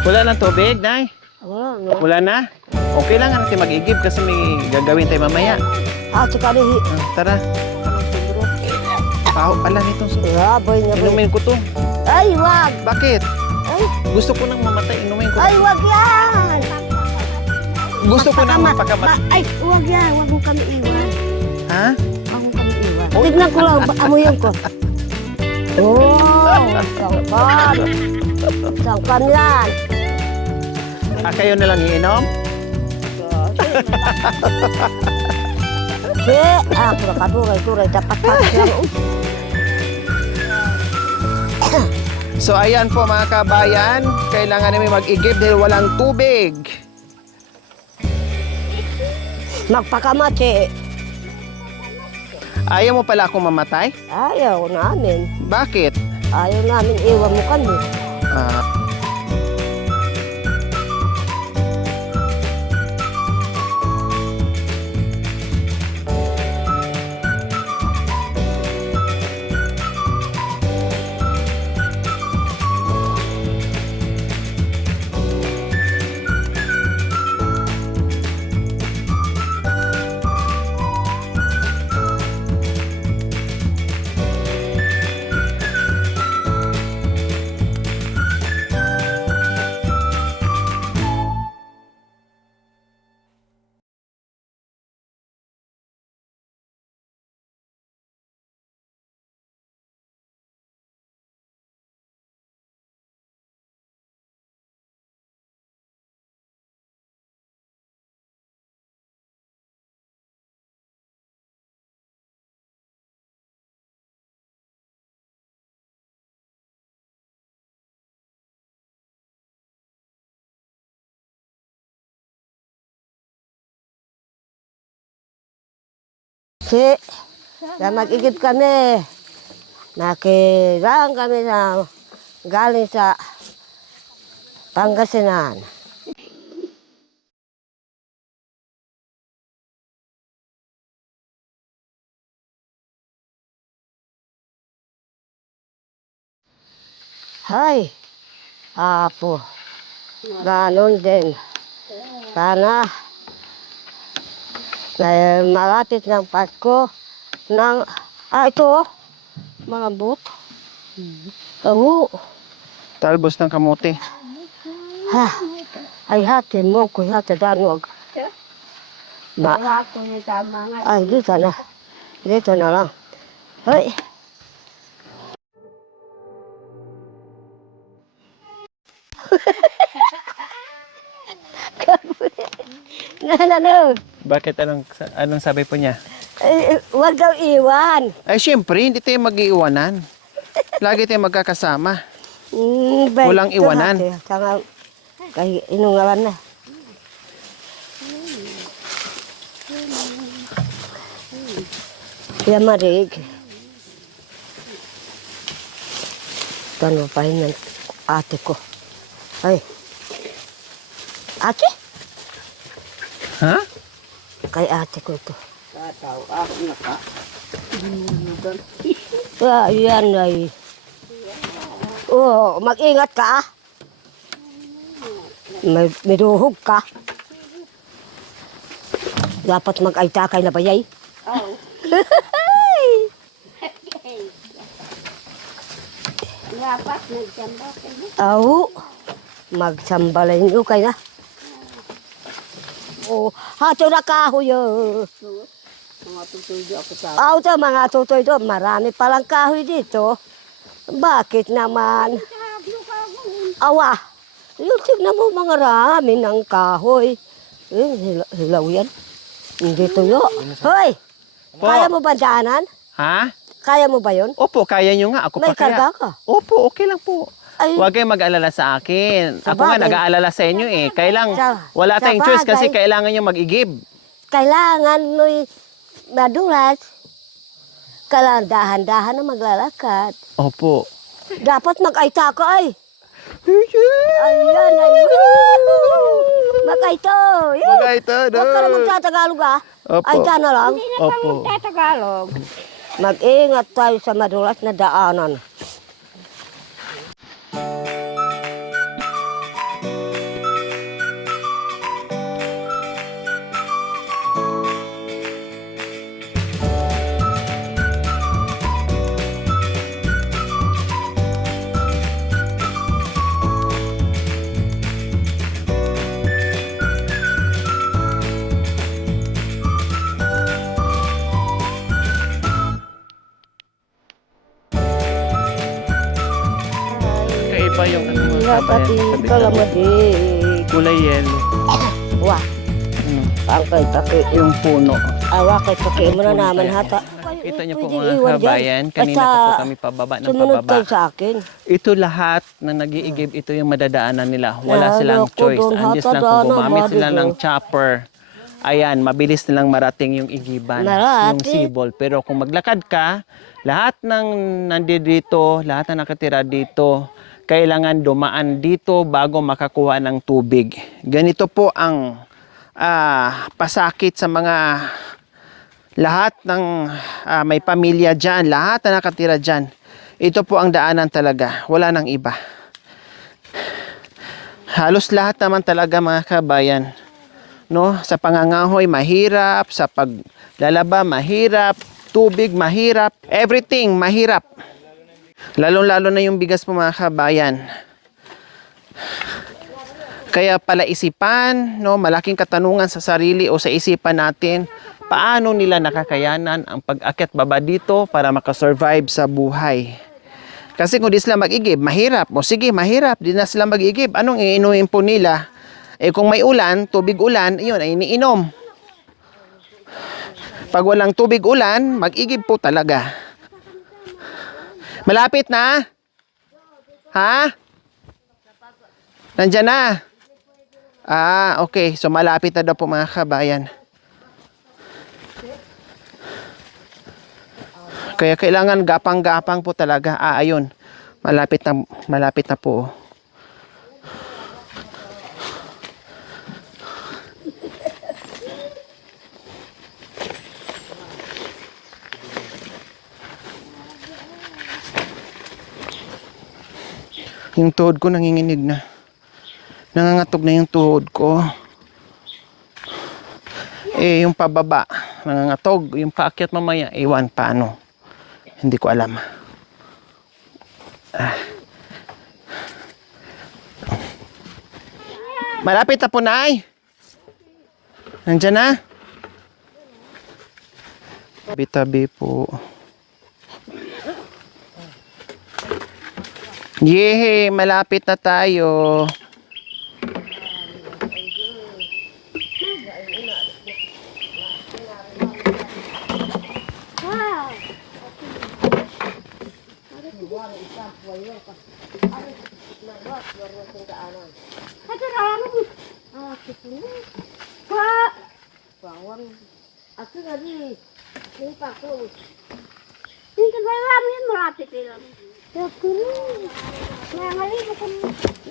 Wala ng tubig, Nay? Wala, no? Wala na? Okay lang natin mag-igib kasi may gagawin tayo mamaya. Tsaka rin. Tara. Ala nito. Raboy nga ba? Inumin ko to. Ay, wag! Bakit? Ay, Gusto ko nang mamatay. Inumin ko. ay, wag yan! Gusto ko nang mapakamatay. Ay, wag yan. Wag mo kami iwan. Ha? Wag mo kami iwan. Tignan ko lang, amuyin ko. Oh, sangkan. Sangkan yan. Kayo na lang iinom? Ako na kaduray-duray. Dapat lang. So ayan po mga kabayan, kailangan namin mag-igib dahil walang tubig. Magpakamati. Ayaw mo pala akong mamatay? Ayaw namin. Bakit? Ayaw namin iwan mo kami. Na mag-igib kami. Nakirang kami na galing sa Pangasinan. Hay, apo. Ganon din. Sana malapit ng Pasko ng, ito, mga boot. Oo. Talbos ng kamote. Ha, ay hati mo ko hati danog. Ba? Ay, dito na. Dito na lang. Hoy. Ano? Bakit? Anong sabi po niya? Huwag daw iwan. Ay, syempre, hindi tayo mag-iiwanan. Lagi tayo magkakasama. Walang iwanan. Saka, kay inungalan na. Kaya marig. Tanong pa ng ate ko. Ay. Ate? Ha? Kay ate ko ito. Tao ako na ka. Yan ay. Oh, mag-ingat ka. May duhog ka. Dapat mag-aita kay na bayay. Oo. Dapat nagsamba kayo. Oo. Magsambalay nyo kay na. Oh, hato na kahoy. Mga tutuyo ako sa... Ito, mga tutoy doon. Marami palang kahoy dito. Bakit naman? Awa. Yung tignan mo mga rami ng kahoy. Hilaw yan. Hindi tuyo. Hoy! Po. Kaya mo ba daanan? Ha? Kaya mo ba yun? Opo, kaya nyo nga. Ako May pa kaya. karga ka. Opo, okay lang po. Ay, Huwag kayong mag-alala sa akin. Sa Ako nga bagay. nag-aalala sa inyo eh. Kailang wala Sa tayong choice kasi bagay. kailangan nyo mag-igib. kailangan mo'y madulas. Kailangan dahan-dahan na maglalakad. Opo. Dapat mag-aita ka ay. Ayan ay. Mag-aita. Mag-aita, Huwag ka na magtatagalog ah. Opo. Aita na lang. Opo. Tagalog. Mag-ingat tayo sa madulas na daanan. Ratati, Sabi- kalamadig. Kulay yellow. Wah, Ano? pangkay paki. Yung puno. Awa kay paki mo na naman hata. Kita niyo po Pwede mga iwan dyan. kabayan, kanina Basta pa po kami pababa ng Sumunod pababa. kayo sa akin. Ito lahat na nag-iigib, ito yung madadaanan nila. Wala Lalo silang ko choice. doon, Andiyan lang kung hatadaan ang gumamit sila body ng ko. chopper. Ayan, mabilis nilang marating yung igiban, Marati. yung sibol. Pero kung maglakad ka, lahat ng nandito, lahat na nakatira dito, kailangan dumaan dito bago makakuha ng tubig. Ganito po ang pasakit sa mga lahat ng may pamilya dyan, lahat na nakatira dyan. Ito po ang daanan talaga. Wala nang iba. Halos lahat naman talaga mga kabayan. No? Sa pangangahoy, mahirap. Sa paglalaba, mahirap. Tubig, mahirap. Everything, mahirap. Lalong-lalo na yung bigas po mga kabayan. Kaya pala isipan, no, malaking katanungan sa sarili o sa isipan natin, paano nila nakakayanan ang pag-akyat baba dito para makasurvive sa buhay. Kasi kung di sila mag-igib, mahirap. O sige, mahirap, di na sila mag-igib. Anong iinumin po nila? Eh kung may ulan, tubig ulan, yun ay iniinom. Pag walang tubig ulan, mag-igib po talaga. Malapit na? Ha? Nandyan na? Okay. So malapit na daw po mga kabayan. Kaya kailangan gapang-gapang po talaga. Ayun. Malapit na po. Yung tuhod ko nanginginig na. Nangangatog na yung tuhod ko. Yung pababa, nangangatog. Yung paakyat mamaya, ewan paano. Hindi ko alam. Malapit na po, Nay. Nandiyan na? Tabi-tabi po. Yehe, malapit na tayo.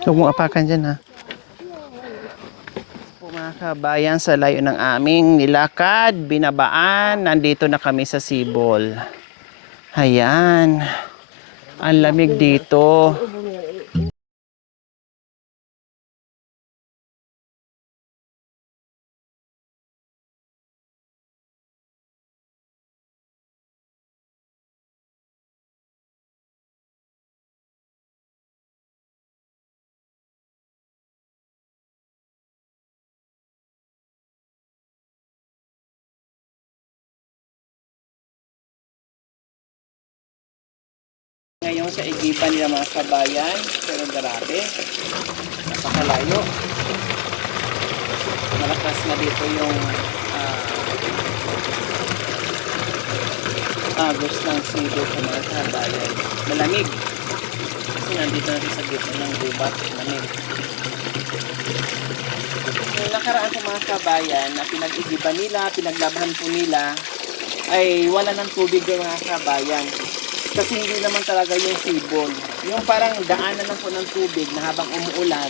Huwag mong apakan dyan, ha. Mga kabayan, sa layo ng aming nilakad, binabaan, nandito na kami sa Sibol. Ayan. Ang lamig dito. Ngayon sa igipan nila mga kabayan, pero grabe, napakalayo. Malakas na dito yung agos ng sibol sa mga kabayan. Malamig. Kasi nandito na sa gitna ng gubat, malamig. Yung nakaraan po mga kabayan na pinag-igiban nila, pinaglabahan po nila, ay wala ng tubig yung mga kabayan. Kasi hindi naman talaga yung sibol. Yung parang daanan lang po ng tubig na habang umuulan,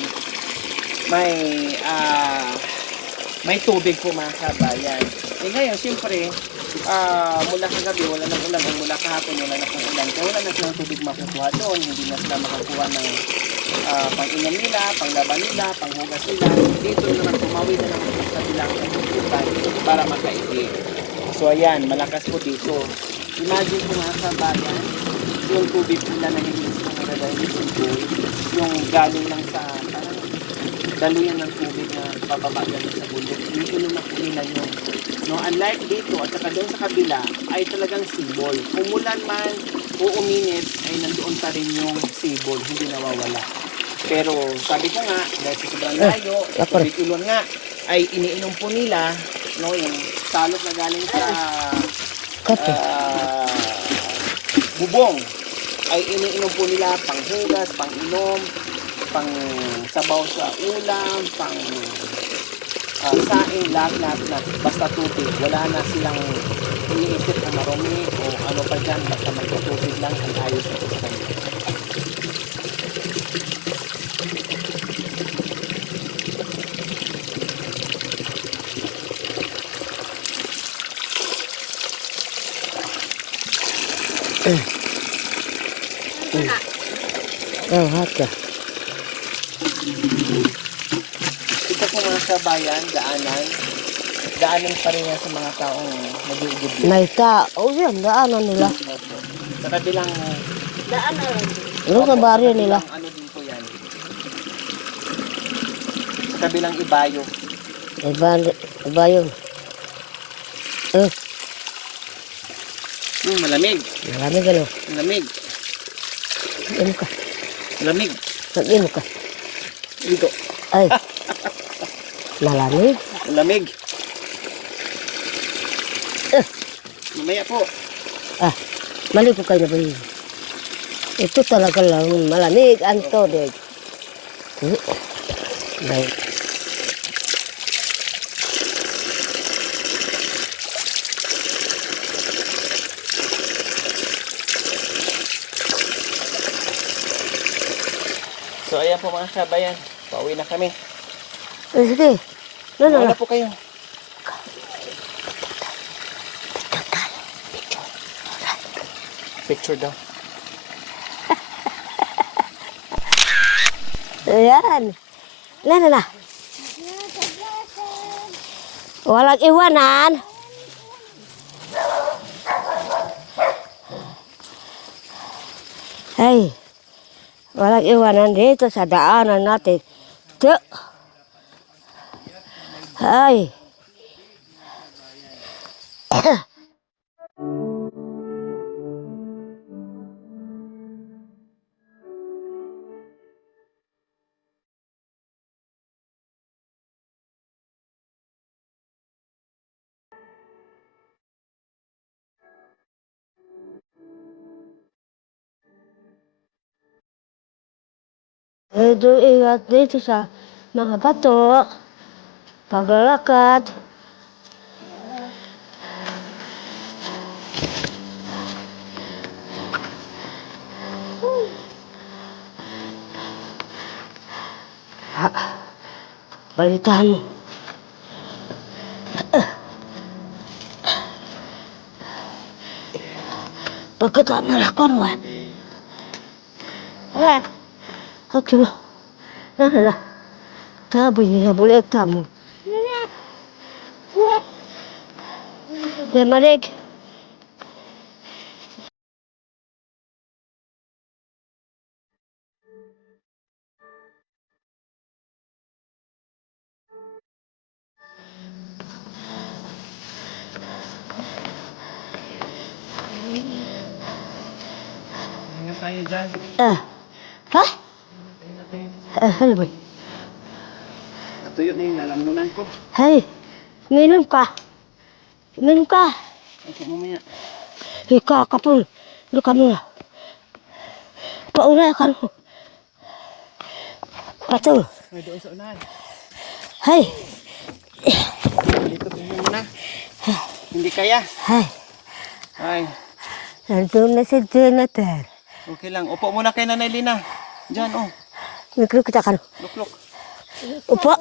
may tubig po mga kabayan. Ngayon, siyempre, mula kagabi wala nang ulan, o mula kahapon wala na pong ulan. Kaya wala na silang tubig makukuha doon, hindi na sila makakuha ng pang-inom nila, panglaban nila, panghugas nila. Dito naman tumawid na naman sa bilang kagustuhan para makaigib. So ayan, malakas po dito. Imagine po mga kabayan, yung tubig nila na hindi sa dahil yung galing lang sa parang daluyan ng tubig na bababa yan sa bundok. Iniinom na po nila yun. No, unlike dito at saka doon sa kabila ay talagang sibol. Umulan man o uminit ay nandoon pa rin yung sibol, hindi nawawala. Pero sabi ko nga, dahil sa sobrang layo, ako rin. tubig ulon nga, ay iniinom po nila, no, yung salot na galing sa Kape. bubong, ay iniinom po nila panghugas, panginom, pang sabaw sa ulam, pang saing, lahat na, basta tubig. Wala na silang iniisip kung marumi o ano pa dyan, basta magtutubig lang ang ayos ito sa kanila. Oh, hata. Ito po mga kabayan, daanan pa rin yan sa mga taong nag-iigib. May tao yan, daanan nila. Opo. Sa kabilang, Ano sa baryo nila? ano din po yan. Sa kabilang ibayo. Iba yun. Malamig. Marami gano'n. Malamig. Ano ka? Malamig. Mag-ino ka. Dito. Ay. Malamig. Malamig. Mamaya po. Mali po kayo na ba yun? Ito talaga lang malamig ang tubig. Ay. So ayan po mga kabayan. Pauwi na kami. Sige. Pauwi na po kayo. Picture daw. Ayan. Na. Walang iwanan. Hey. Walang iwanan dito sa daanan natin. Tuh. Ay. Ito ingat dito sa mga bato, paglalakad. Balitaan mo. Pagkataan na lakon mo. Oke mo. Nala. Tabi niya boleh tamu. Marik. Ingat tayo dyan. Hah? Ano ba? Natuyo na yung lalamunan ko. Hey, minum ka. Minum ka. Opo, mamaya. Ika kapul. Luka muna. Pauna ka mo. Patul. Ay, doon sa unahan. Hey. Dito po muna. Hindi kaya. Hey. Ay, Nandun na si Jonathan. okay lang. Upo muna kay Nanay Lina. Diyan, oh. Mikro kita kan. Lukluk. Upo.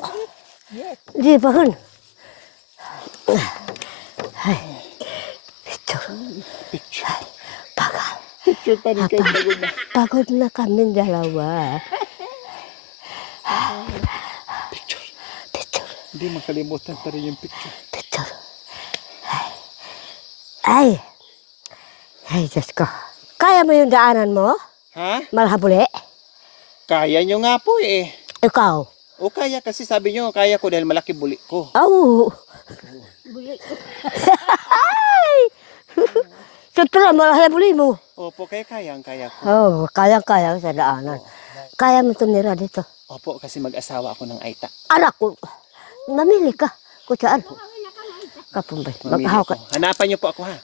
Di bangun. Hai. Picture. Pagod. Picture pa rin kayo pagod na. Pagod na kami dalawa. Picture. Hindi makalimutan pa rin yung picture. Picture. Ay. Ay, Diyos ko. Kaya mo yung daanan mo? Ha? Malhabuli? Kaya nyo nga po eh. Ikaw? O kaya kasi sabi nyo, kaya ko dahil malaki buli ko. Oh. Ay. Siyempre, malaki buli mo. Opo, kaya ko. Oh, kayang-kaya sa daanan. Kaya mo tumira dito. Opo, kasi mag-asawa ako ng Aita. Anak ko, mamili ka. Kutsaan. Kapumbay. Mamili Maghaw ko. ka. Hanapan niyo po ako ha.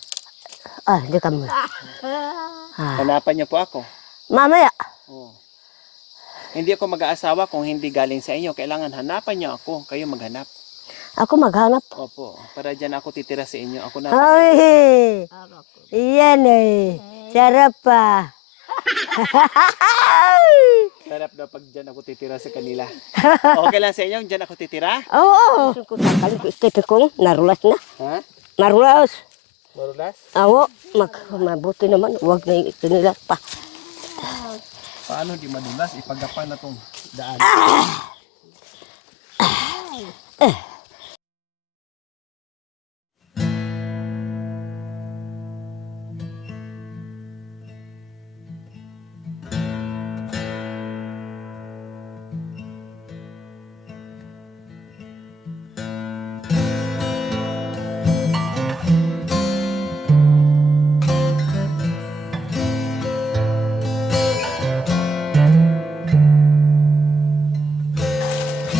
Di ka muna. Hanapan niyo po ako. Mamaya. Oh. Hindi ako mag-aasawa kung hindi galing sa inyo. Kailangan hanapan niyo ako. Kayo maghanap. Ako maghanap. Opo. Para dyan ako titira sa inyo. Ako na. Ay, iyan eh. Sarap pa. Sarap na pag dyan ako titira sa kanila. Okay lang sa inyo? Dyan ako titira? Oo. Kung sakaling ko istipi kong narulas na. Ha? Narulas. Marulas? Awo, mabuti naman. Huwag na itinilas pa. Paano di madulas? Ipagapan na tong daan.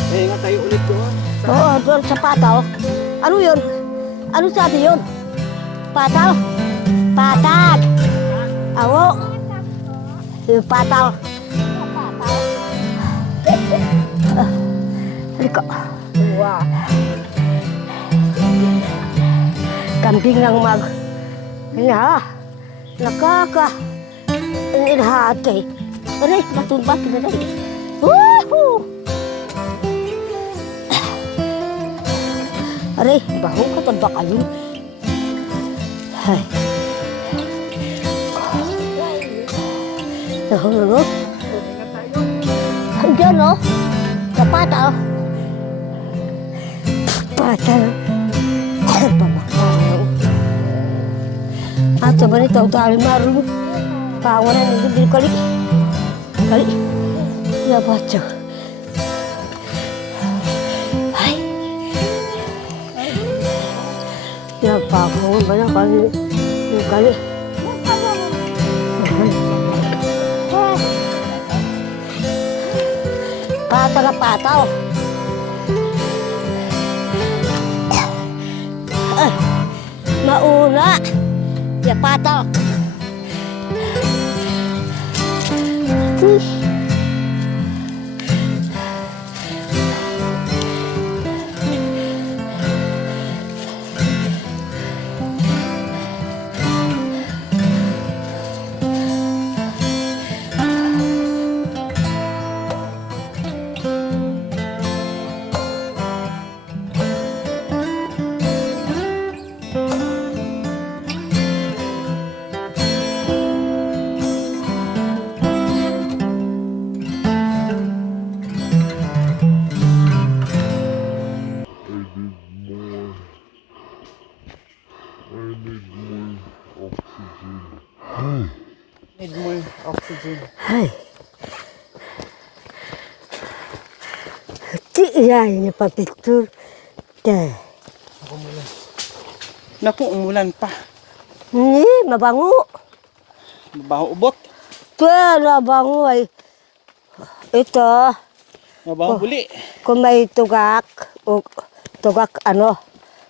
Ingat tayo ulit doon. Oo, doon sa pataw. Ano yun? Ano sabi yun? Pataw? Patag! Awo! Yung pataw. Halika. Wow. Kambing ng mag... Nakaka... Inhati. Aray, matumbat na rin. Woohoo! Aray, baho ka tamba kayo. Ay. Ano? Diyan, no? Sa pata, oh. Pata. Pabakaw. At sa banito, dahil marunong. Pangalan ng gabi kali. Kali. Nabacho. Ay. Napapangon ba na kali? Kali. Pata na pataw. Mauna. Ya pataw. Need more oxygen. Ay. Tiyay niya pa picture. Tay. Naku, umulan pa. Ni, mabango. Mabaho ubot. Pero mabango ay. Ito, Mabaho buli. kung may tugak, o tugak ano,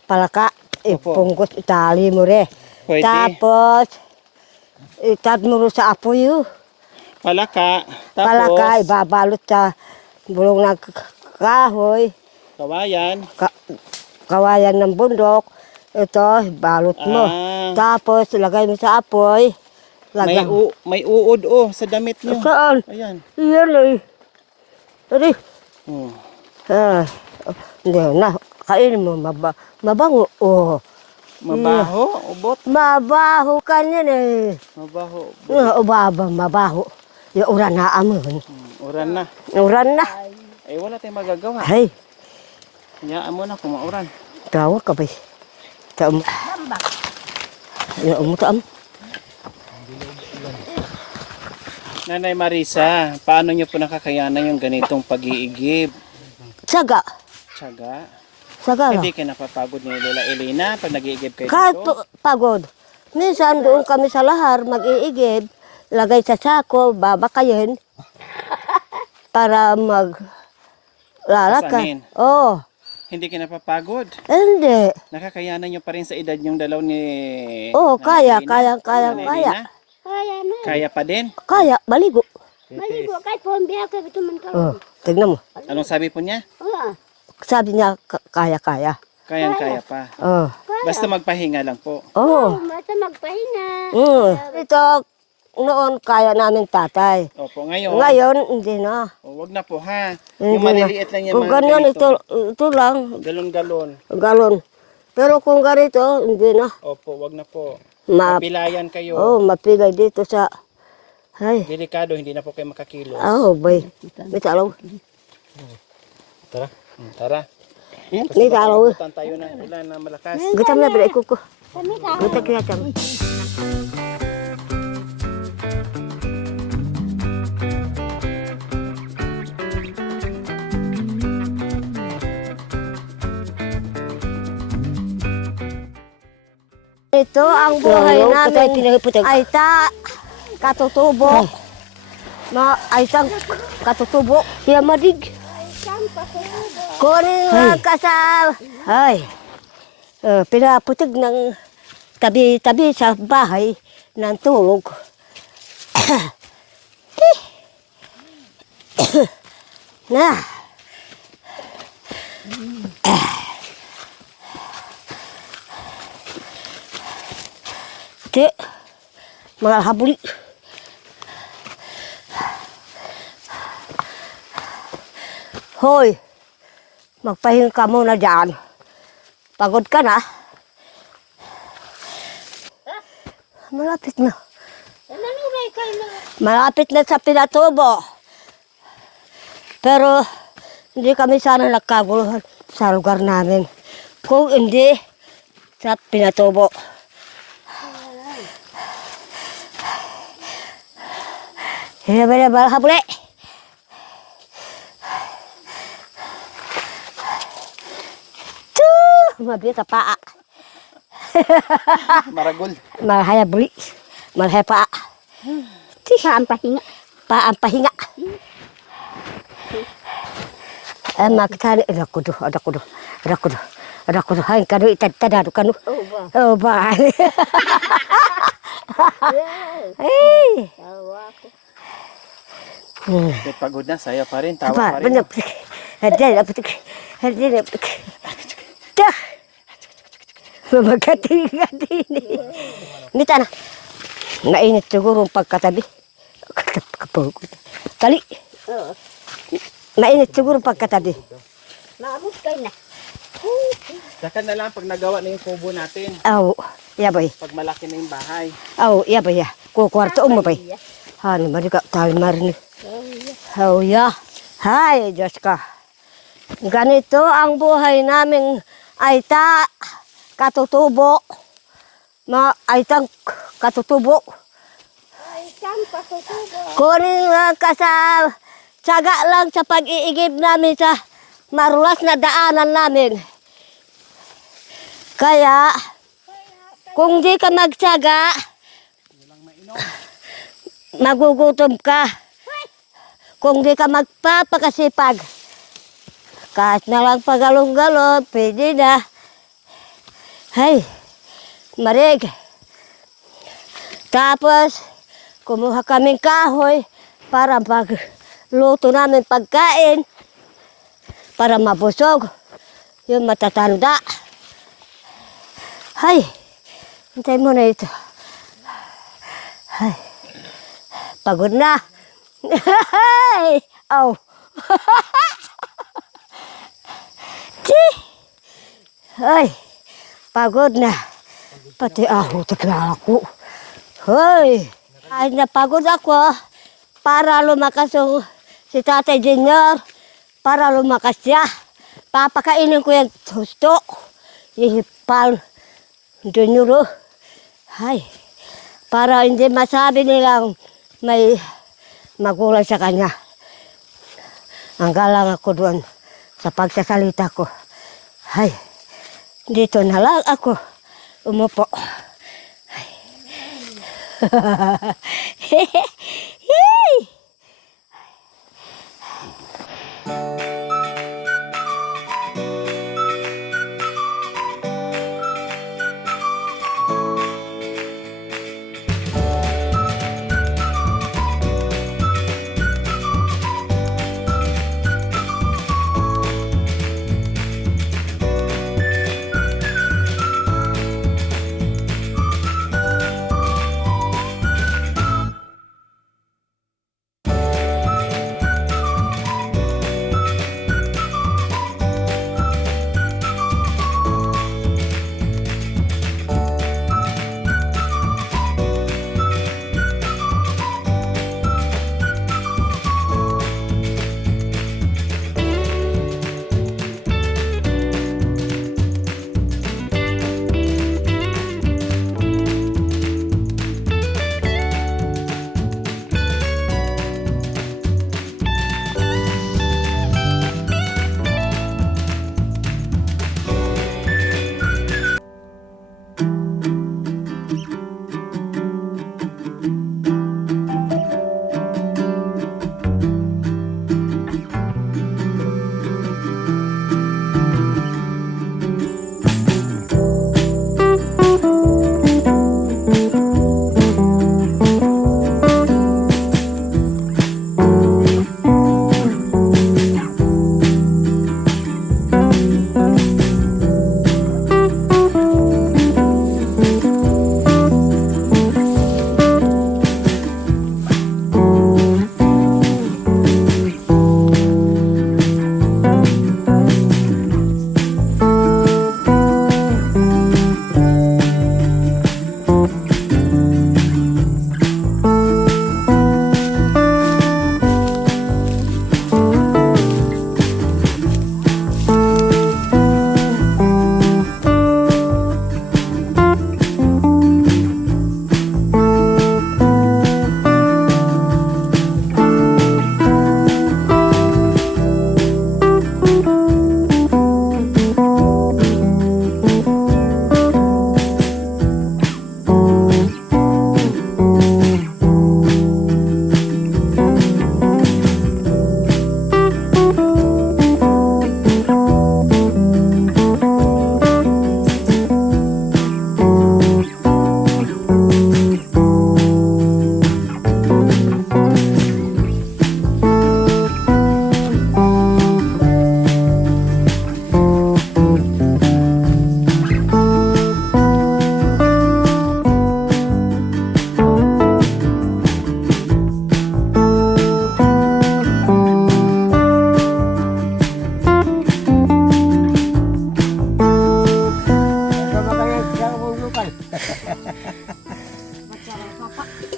palaka, Opo. ipungkos itali mo re. Pwede. Tapos, itad mo rin sa apoy yun. Palaka. Tapos, Palaka, ibabalot sa bulong ng kahoy, kawayan. kawayan ng bundok. Ito, balot mo. Ah. Tapos, lagay mo sa apoy. May, may uod sa damit niyo. Saan? Ayan. Iyan eh. Ari. Oh. Hindi na. Kainin mo, mabango. Oh. Mabaho, ubot. Mabaho ka niyan eh. Mabaho. Mabaho. Yung uran na amon. Uran na. Uran na. Eh, wala tayong magagawa. Ay, Hayaan mo na kung mauran. tawa ka ba? Taam. Taam. Taam. Nanay Marisa, paano niyo po nakakayanan yung ganitong pag-iigib? Saga. Tiyaga? Saga lang. Hindi kayo napapagod ni Lola Elena pag nag-iigib kayo Kahit dito? pagod. Minsan doon kami sa lahar, mag-iigib, lagay sa sako, babakayin. para maglalakad. Pasanin. Oo. Hindi ka napapagod. Hindi. Nakakayanan nyo pa rin sa edad yung dalaw ni... Oo, Nanay kaya, Lina? kaya. Nanay Kaya. Lina? Kaya na. Kaya pa din? Kaya, maligo. Maligo kahit po ang biyak ka ito man Oh, karon. tignan mo. Anong sabi po niya? Ah, Sabi niya, kaya. Kayang-kaya pa. Oh. Basta magpahinga lang po. Oh. mata magpahinga. Ito, noon kaya namin tatay. Opo, ngayon. Ngayon, hindi na. Wag na po ha. Hindi Yung maliliit lang yan Kung mga ganyan, ganito. ito lang. Galon-galon. Galon. Pero kung ganito, hindi na. Opo, wag na po. Ma Mapilayan kayo. oh, mapilay dito sa... Ay. Delikado, hindi na po kayo makakilos. Oh, bay. May talaw. Tara. Tara. May talaw. Butan tayo ng ulan na malakas. Gutam na bilay ko. Kami ka. Gutam kaya kami. Ito ang buhay namin ay katutubo. Ay katutubo. Ya madig. Kunin kasal. Ay. Pinaputig ng tabi-tabi sa bahay ng tulog. Na. Di, mga habuli. Hoy, magpahinga ka muna dyan. Pagod ka na. Malapit na. Nanunay kayo na. Malapit na sa Pinatubo. Pero hindi kami sana nagkaguluhan sa lugar namin. Kung hindi, sa Pinatubo. Hinabalabal habuli. Mabigat sa paa. Maragol. Malahaya buli. Malahaya paa. Saan pahinga? Paa ang pahinga. Ay, makitali. Ada kudo. Hay, kanu itad-tadado kanu. Oh, ba. Oh, ba. Hey. Tawa ko. Kahit pagod na, saya pa rin, tawa pa rin. Benar. Ada apa? Dah. Magkati-kati ini. Ini tanah. Mainit siguro ang pagkatabi. Kali. Oo. Mainit siguro ang pagkatabi. Maabot kayo na. Saka na lang pag nagawa na yung kubo natin. Aw, iya bay. Pag malaki na yung bahay. Aw, iya bay ya. Kwarto mo bay. Hani marika tali marini. Oh ya. Hai, Diyos ka. Ganito ang buhay namin ay katutubo. Ay katutubo. Ay, saan patutubo? Kunin ka sa tsaga lang sa pag-iigib namin sa marulas na daanan namin. Kaya, kung di ka magtsaga, magugutom ka. Kung di ka magpapakasipag, kahit na lang pagalong-galong, pwede na. Hay, marig. Tapos, kumuha kaming kahoy para magluto namin pagkain, para mabusog yung matatanda. Hay, hintay mo na ito. Hay, pagod na. Hay, aw. Chi. Hay, pagod na. Pati ako, takla ako. Hoy, ay napagod ako para lumakas yung si Tatay Junior, para lumakas siya. Papakainin ko yung gusto. Ihipan Junior. Ay, para hindi masabi nilang may magulang sa kanya. Ang galang ako doon sa pagsasalita ko. Ay, dito na lang ako umupo.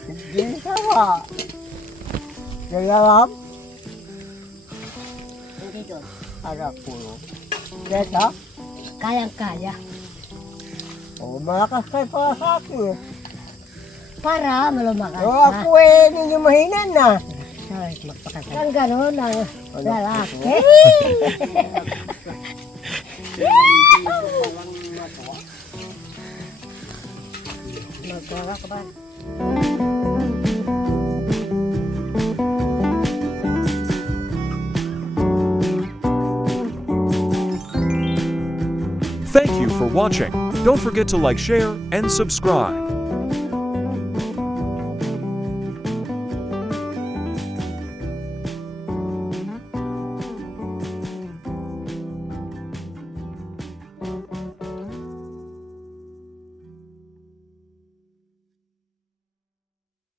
Hindi sama. Dalam Hindi doon. anak ko. Dito? Kayang-kaya. O, malakas kayo para sa akin. Para malumakas O, na. ako eh, ninyo mahinan na. Ay, magpakasal. Ang gano'n ang lalaki. Magkara ka ba? Thank you for watching. Don't forget to like, share, and subscribe.